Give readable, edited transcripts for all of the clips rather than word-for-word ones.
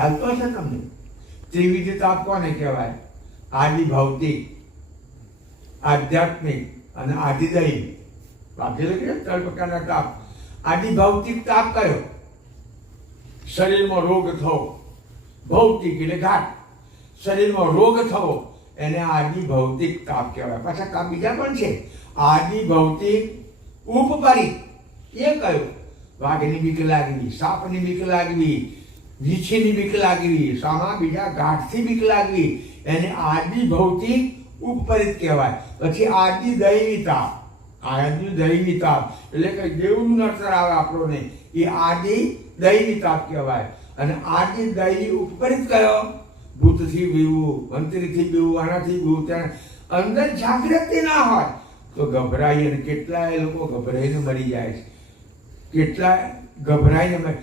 ચાલતો હશે તમને? ત્રિવિધ તાપ કોને કહેવાય? આદિ ભૌતિક, આધ્યાત્મિક અને આદિદૈહિક. વાપરેલું કે 3 પ્રકારના તાપ. આદિ ભૌતિક તાપ કયો? શરીરમાં રોગ થવો, ભૌતિક એટલે ઘાટ. શરીરમાં રોગ થવો એને આદિ ભૌતિક તાપ કહેવાય. પાછા તાપ બીજા પણ છે. આદિ ભૌતિક ઉપપરિત એ કયો? વાઘની બીક લાગવી, સાપની બીક લાગવી, વીછીની બીક લાગવી, સામા બીજા ઘાટથી બીક લાગવી એને આદિ ભૌતિક ઉપપરિત કહેવાય. પછી આદિ દૈવી તાપ. આદિ દૈવી તાપ એટલે કે દેવનું નડતર આવે આપણને, એ આદિ દૈવી તાપ કહેવાય. અને આદિ દૈવી ઉપપરિત કયો? ભૂતથી બીવું, મંત્રીથી બીવું, આનાથી બીવું, ત્યાં અંદર જાગૃતિ ના હોય તો ગભરાઈ. અને કેટલાય લોકો ગભરાઈને મરી જાય છે. કેટલાય ગભરાઈને મેં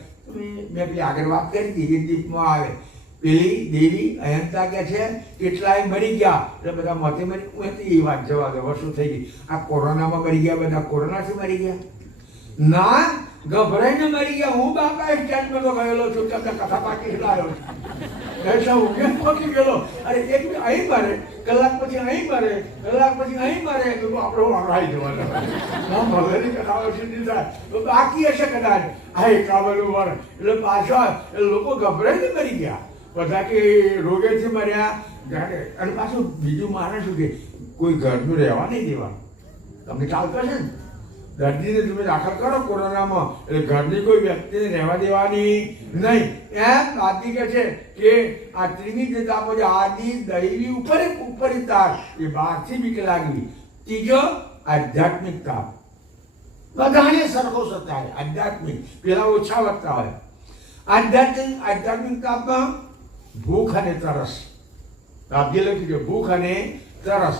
પેલી આગળ વાત કરી હતી, દીપમાં આવે પેલી દેવી અયંતા કે છે કેટલાય મરી ગયા એટલે બધા મોતે મરી. હું એ વાત જવા દો, વર્ષો થઈ ગઈ. આ કોરોનામાં મરી ગયા બધા, કોરોનાથી મરી ગયા ના, ગભરાઈને મરી ગયા. હું બાપા સ્ટેન્ડમાં તો ગયેલો છું, તમને કથા પાકી લાવ્યો છું. પહોંચી ગયેલો. અરે એક અહીં મારે, કલાક પછી અહીં મારે, કલાક પછી અહીં મારે, તો આપણો વાળાઈ જવાનો. ભગવાનની કથાઓ સીધી થાય તો બાકી હશે કદાચ આ એકાવનું વર. એટલે પાછા લોકો ગભરાઈને મરી ગયા બધા, કે રોગેથી મર્યા. અને પાછું બીજું માને શું કે કોઈ ઘરનું રહેવા નહીં દેવાનું. તમને ચાલતો છે ને, દર્દીને તમે દાખલ કરો કોરોનામાં એટલે ઘરની કોઈ વ્યક્તિને રહેવા દેવાની નહીં. એમ આદિ કહે છે કે આ ત્રિવિધ તાપો છે. આદિ દૈવી ઉપરી તાપ એ બહારથી બીક લાગવી. ત્રીજો આધ્યાત્મિક તાપ. બધાને સરખો સતાય આધ્યાત્મિક, પેલા ઓછા વધતા હોય. આધ્યાત્મિક તાપમાં ભૂખ અને તરસ. આપજે લખ્યું છે ભૂખ અને તરસ.